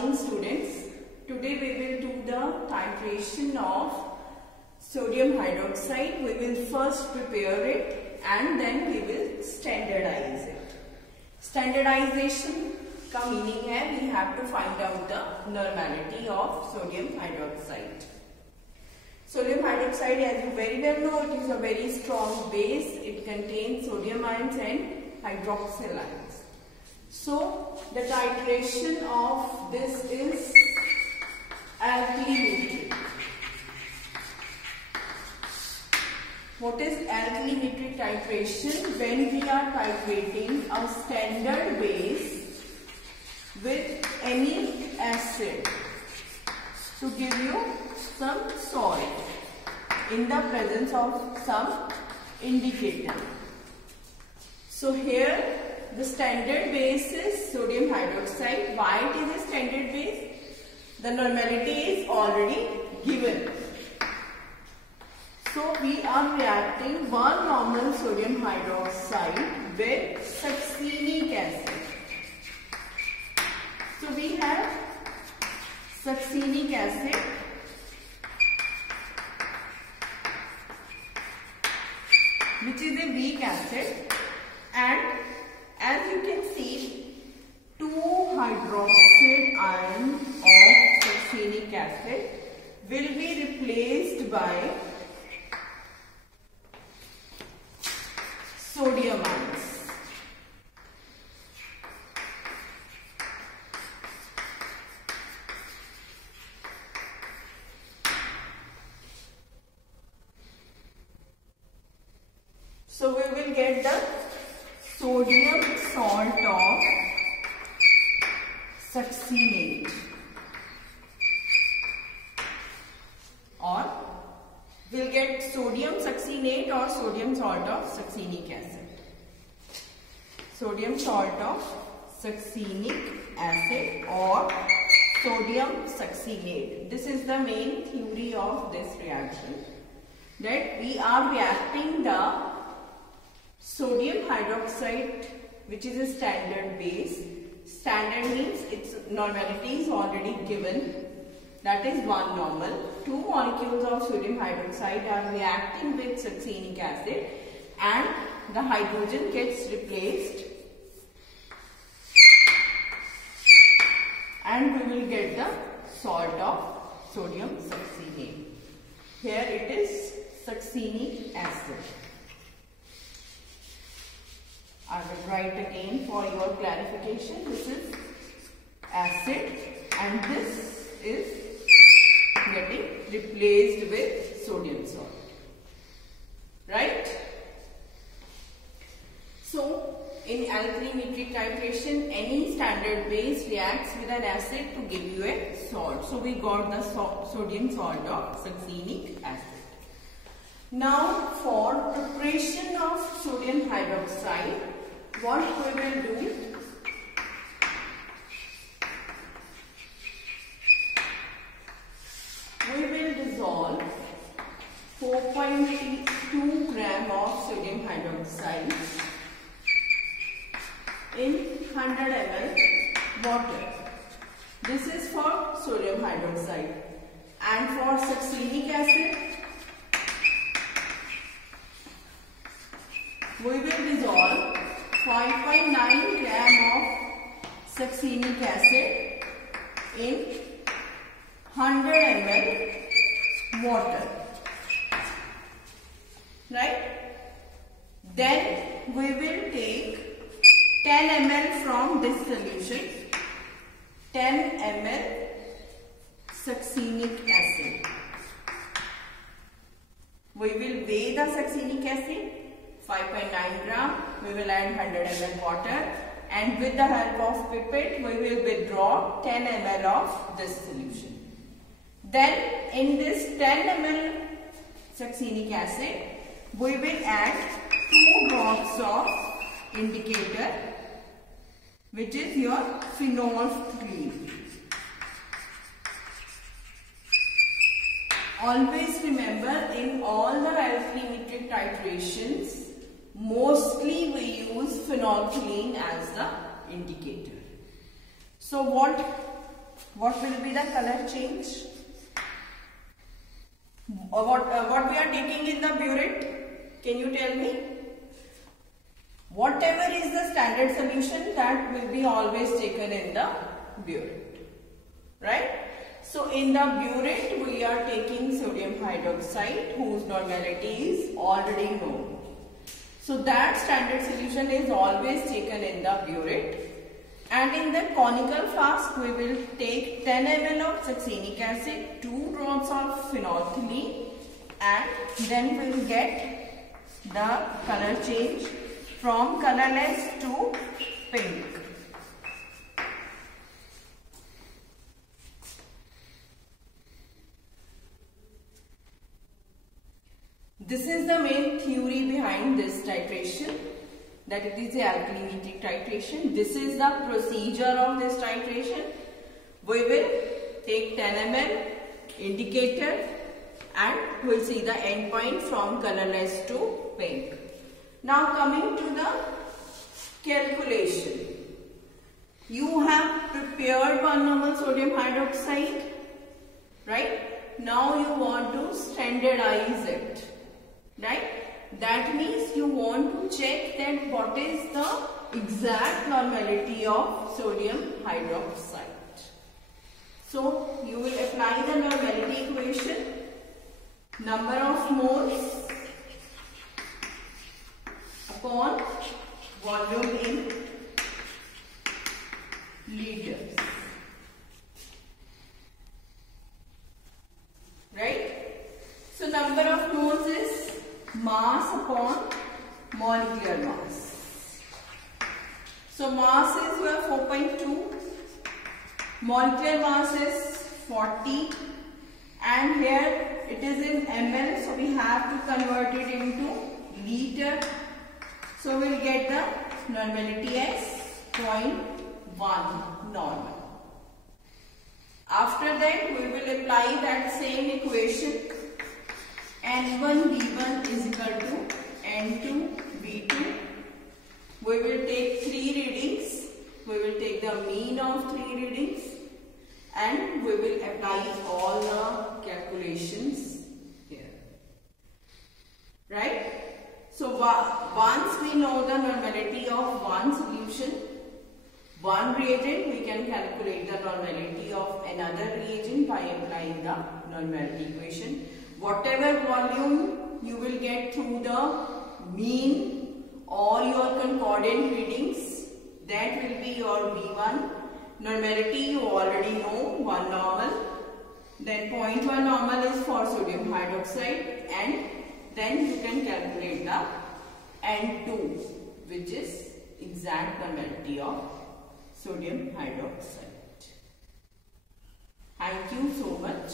morning students. Today we will do the titration of sodium hydroxide. We will first prepare it and then we will standardize it. Standardization का meaning है we have to find out the normality of sodium hydroxide. Sodium hydroxide, as you very well know, it is a very strong base. It contains sodium ions and hydroxyl ions. So the titration of this is alkylimetric. What is alkylimetric titration? When we are titrating a standard base with any acid to give you some salt in the presence of some indicator. So here the standard base is sodium hydroxide. Why it is a standard base? The normality is already given. So we are reacting one normal sodium hydroxide with succinic acid. So we have succinic acid, which is a weak acid, and as you can see, 2 hydroxide ions of succinic acid will be replaced by sodium ions. So we will get the sodium salt of succinate, or we'll get sodium succinate or sodium salt of succinic acid. Sodium salt of succinic acid or sodium succinate. This is the main theory of this reaction, that we are reacting the sodium hydroxide, which is a standard base. Standard means its normality is already given. That is one normal. 2 molecules of sodium hydroxide are reacting with succinic acid and the hydrogen gets replaced and we will get the salt of sodium succinate. Here it is succinic acid. I will write again for your clarification. This is acid and this is getting replaced with sodium salt. Right? So, in alkylimetric titration, any standard base reacts with an acid to give you a salt. So, we got the sodium salt of succinic acid. Now, for preparation of sodium hydroxide, what we will do? We will dissolve 4.2 gram of sodium hydroxide in 100 ml water. This is for sodium hydroxide. And for succinic acid, we will dissolve 5.9 gram of succinic acid in 100 ml water. Right? Then we will take 10 ml from this solution. 10 ml succinic acid. We will weigh the succinic acid. 5.9 gram, we will add 100 ml water, and with the help of pipette we will withdraw 10 ml of this solution. Then in this 10 ml succinic acid we will add 2 drops of indicator, which is your phenolphthalein. Always remember, in all the alkylimetric titrations, mostly we use phenolphthalein as the indicator. So what What will be the color change? What we are taking in the burette? Can you tell me? Whatever is the standard solution, that will be always taken in the burette, right? So in the burette we are taking sodium hydroxide whose normality is already known. So that standard solution is always taken in the burette. And in the conical flask we will take 10 ml of succinic acid, 2 drops of phenolphthalein, and then we will get the color change from colorless to pink. This is the main theory behind this titration, that it is the alkylimetric titration. This is the procedure of this titration. We will take 10 ml indicator and we will see the end point from colorless to pink. Now coming to the calculation. You have prepared 1 normal sodium hydroxide, right? Now you want to standardize it, right? That means you want to check that what is the exact normality of sodium hydroxide. So you will apply the normality equation. Number of moles upon volume in liters, right? So number of moles is mass upon molecular mass. So mass is 4.2, molecular mass is 40, and here it is in ml, so we have to convert it into liter. So we will get the normality as 0.1 normal. After that we will apply that same equation. N1 V1 is equal to N2 V2. We will take 3 readings. We will take the mean of 3 readings and we will apply all the calculations here. Right? So once we know the normality of one solution, one reagent, we can calculate the normality of another reagent by applying the normality equation. Whatever volume you will get through the mean or your concordant readings, that will be your V1. Normality you already know, 1 normal. Then 0.1 normal is for sodium hydroxide, and then you can calculate the N2, which is exact normality of sodium hydroxide. Thank you so much.